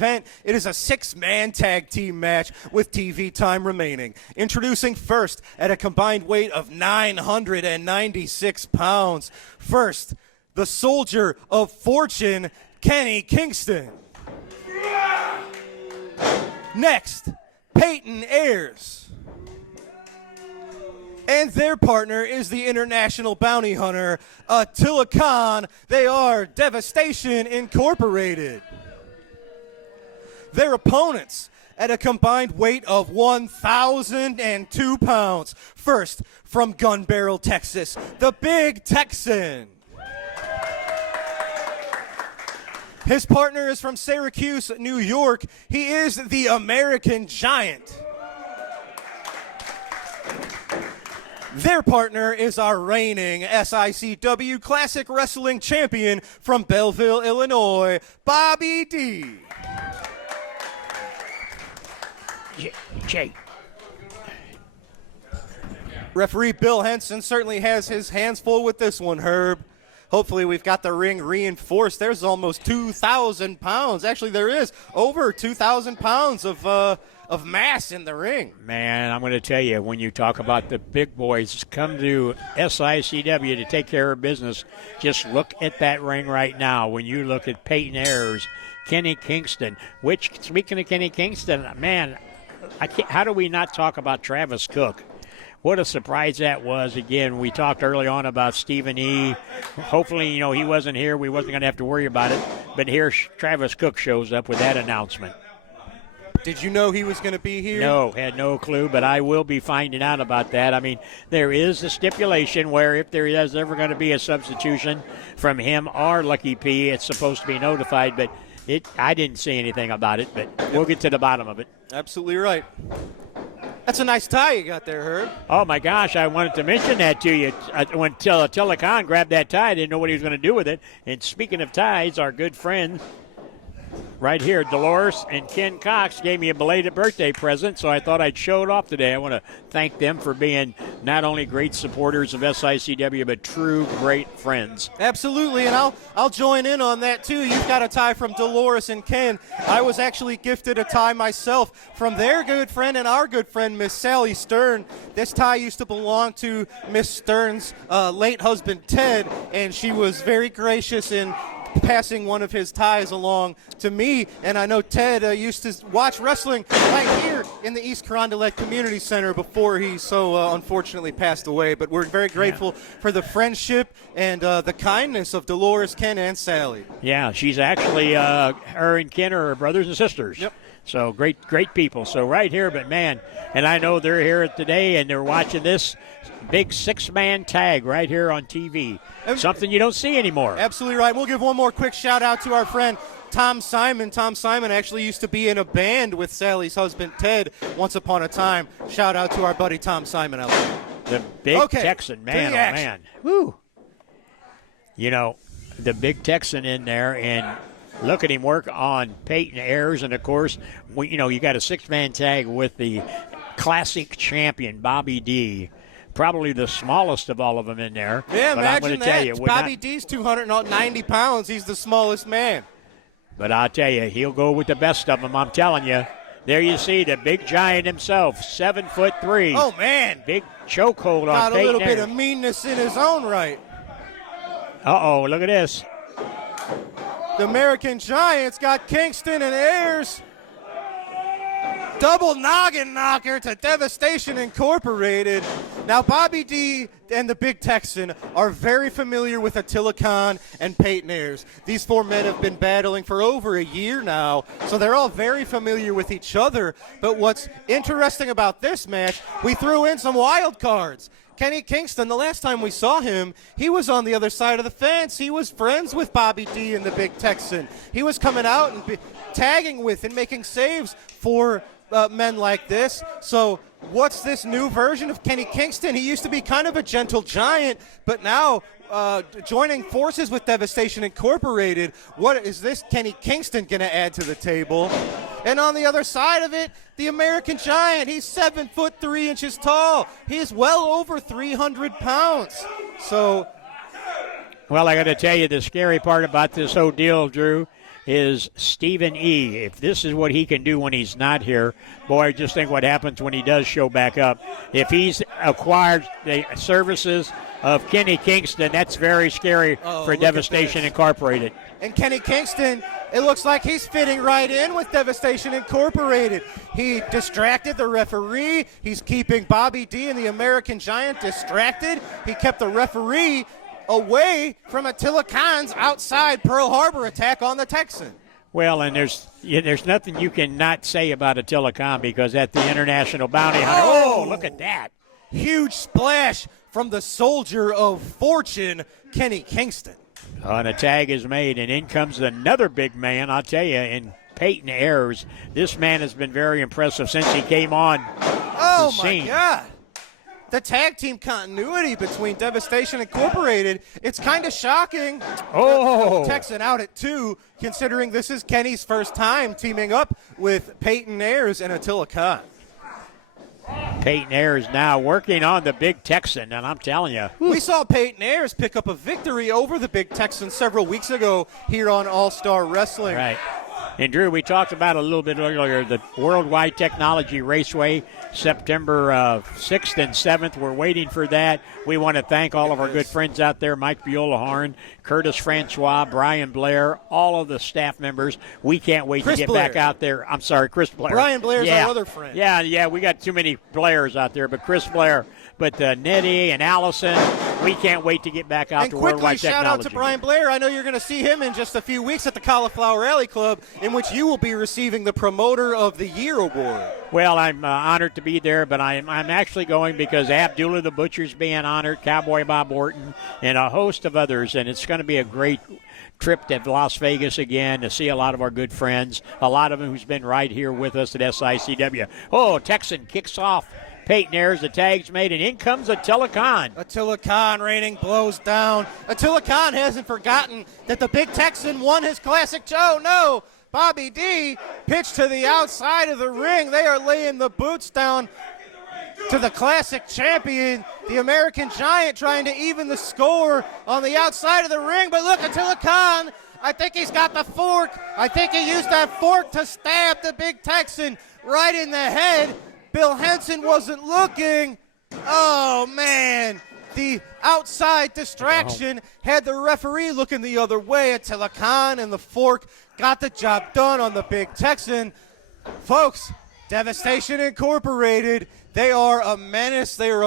event. It is a 6-man tag team match with TV time remaining. Introducing first at a combined weight of 996 pounds. First, the Soldier of Fortune, Kenny Kingston. Next, Peyton Ayers. And their partner is the international bounty hunter, Attila Khan. They are Devastation Incorporated. Their opponents at a combined weight of 1,002 pounds. First, from Gun Barrel, Texas, the Big Texan. His partner is from Syracuse, New York. He is the American Giant. Their partner is our reigning SICW Classic Wrestling Champion from Belleville, Illinois, Bobby D. Jay. Referee Bill Henson certainly has his hands full with this one, Herb. Hopefully we've got the ring reinforced. There's almost 2,000 pounds. Actually, there is over 2,000 pounds of mass in the ring. Man, I'm going to tell you, when you talk about the big boys come to SICW to take care of business, just look at that ring right now. When you look at Peyton Ayers, Kenny Kingston, which, speaking of Kenny Kingston, man, how do we not talk about Travis Cook? What a surprise that was. Again, we talked early on about Stephen E. Hopefully, he wasn't here. We wasn't going to have to worry about it. But here Travis Cook shows up with that announcement. Did you know he was going to be here? No, had no clue, but I will be finding out about that. I mean, there is a stipulation where if there is ever going to be a substitution from him or Lucky P, it's supposed to be notified, but I didn't see anything about it, but we'll get to the bottom of it. Absolutely right. That's a nice tie you got there, Herb. Oh, my gosh, I wanted to mention that to you. When Attila Khan grabbed that tie, I didn't know what he was going to do with it. And speaking of ties, our good friend right here, Dolores and Ken Cox, gave me a belated birthday present, so I thought I'd show it off today. I want to thank them for being not only great supporters of SICW, but true great friends. Absolutely, and I'll join in on that too. You've got a tie from Dolores and Ken. I was actually gifted a tie myself from their good friend and our good friend, Miss Sally Stern. This tie used to belong to Miss Stern's late husband, Ted, and she was very gracious in passing one of his ties along to me. And I know Ted used to watch wrestling right here in the East Carondelet Community Center before he so unfortunately passed away. But we're very grateful for the friendship and the kindness of Dolores, Ken, and Sally. Yeah, she's actually, her and Ken are brothers and sisters. Yep. So great people. So right here, but man, and I know they're here today and they're watching this big 6-man tag right here on TV. Something you don't see anymore. Absolutely right. We'll give one more quick shout out to our friend Tom Simon. Tom Simon actually used to be in a band with Sally's husband Ted once upon a time. Shout out to our buddy Tom Simon out there. The big Texan, man, oh man. Woo. The big Texan in there, and look at him work on Peyton Ayers, and of course, you got a 6-man tag with the classic champion, Bobby D. Probably the smallest of all of them in there. Yeah, but imagine I'm that. tell you, Bobby D's 290 pounds. He's the smallest man. But I'll tell you, he'll go with the best of them. I'm telling you. There you see the big giant himself, 7'3". Oh, man. Big chokehold on got Peyton a little Ayers. bit of meanness in his own right. Uh-oh, look at this. The American Giant's got Kingston and Ayers. Double noggin knocker to Devastation Incorporated. Now, Bobby D and the Big Texan are very familiar with Attila Khan and Peyton Ayers. These 4 men have been battling for over a year now, so they're all very familiar with each other. But what's interesting about this match, we threw in some wild cards. Kenny Kingston, the last time we saw him, he was on the other side of the fence. He was friends with Bobby D and the Big Texan. He was coming out and tagging with and making saves for men like this. So what's this new version of Kenny Kingston? He used to be kind of a gentle giant, but now joining forces with Devastation Incorporated, what is this Kenny Kingston going to add to the table? And on the other side of it, the American Giant, he's 7'3" tall. He's well over 300 pounds. So, well, I got to tell you the scary part about this whole deal, Drew. is Stephen E. If this is what he can do when he's not here, boy, just think what happens when he does show back up. If he's acquired the services of Kenny Kingston, that's very scary for Devastation Incorporated. And Kenny Kingston, it looks like he's fitting right in with Devastation Incorporated. He distracted the referee. He's keeping Bobby D and the American Giant distracted. He kept the referee away from Attila Khan's outside Pearl Harbor attack on the Texan. Well, and there's nothing you can not say about Attila Khan, because at the International Bounty Hunter, oh, look at that. Huge splash from the soldier of fortune, Kenny Kingston. And a tag is made, and in comes another big man, I'll tell you, in Peyton Ayers. This man has been very impressive since he came on the scene. My God. The tag team continuity between Devastation Incorporated, it's kind of shocking. Texan out at 2, considering this is Kenny's first time teaming up with Peyton Ayers and Attila Khan. Peyton Ayers now working on the Big Texan, and I'm telling you. We saw Peyton Ayers pick up a victory over the Big Texan several weeks ago here on All-Star Wrestling. Right. And, Drew, we talked about a little bit earlier, the Worldwide Technology Raceway, September 6th and 7th. We're waiting for that. We want to thank all of our good friends out there, Mike Bueller-Harn, Curtis Francois, Brian Blair, all of the staff members. We can't wait to get back out there. I'm sorry, Chris Blair. Brian Blair's our other friend. Yeah, we got too many Blairs out there, but Chris Blair. But Nettie and Allison, we can't wait to get back out to Worldwide Technology. And quickly, shout out to Brian Blair. I know you're going to see him in just a few weeks at the Cauliflower Alley Club, in which you will be receiving the Promoter of the Year award. Well, I'm honored to be there, but I'm actually going because Abdullah the Butcher's being honored, Cowboy Bob Orton, and a host of others, and it's going to be a great trip to Las Vegas again to see a lot of our good friends, a lot of them who's been right here with us at SICW. Oh, Texan kicks off Peyton Ayers, the tag's made, and in comes Attila Khan. Attila Khan raining blows down. Attila Khan hasn't forgotten that the Big Texan won his classic. Oh, no. Bobby D pitched to the outside of the ring. They are laying the boots down to the classic champion, the American Giant, trying to even the score on the outside of the ring. But look, Attila Khan, I think he's got the fork. I think he used that fork to stab the Big Texan right in the head. Bill Henson wasn't looking. Oh, man. The outside distraction had the referee looking the other way. Attila Khan and the fork got the job done on the Big Texan. Folks, Devastation Incorporated, they are a menace. They are a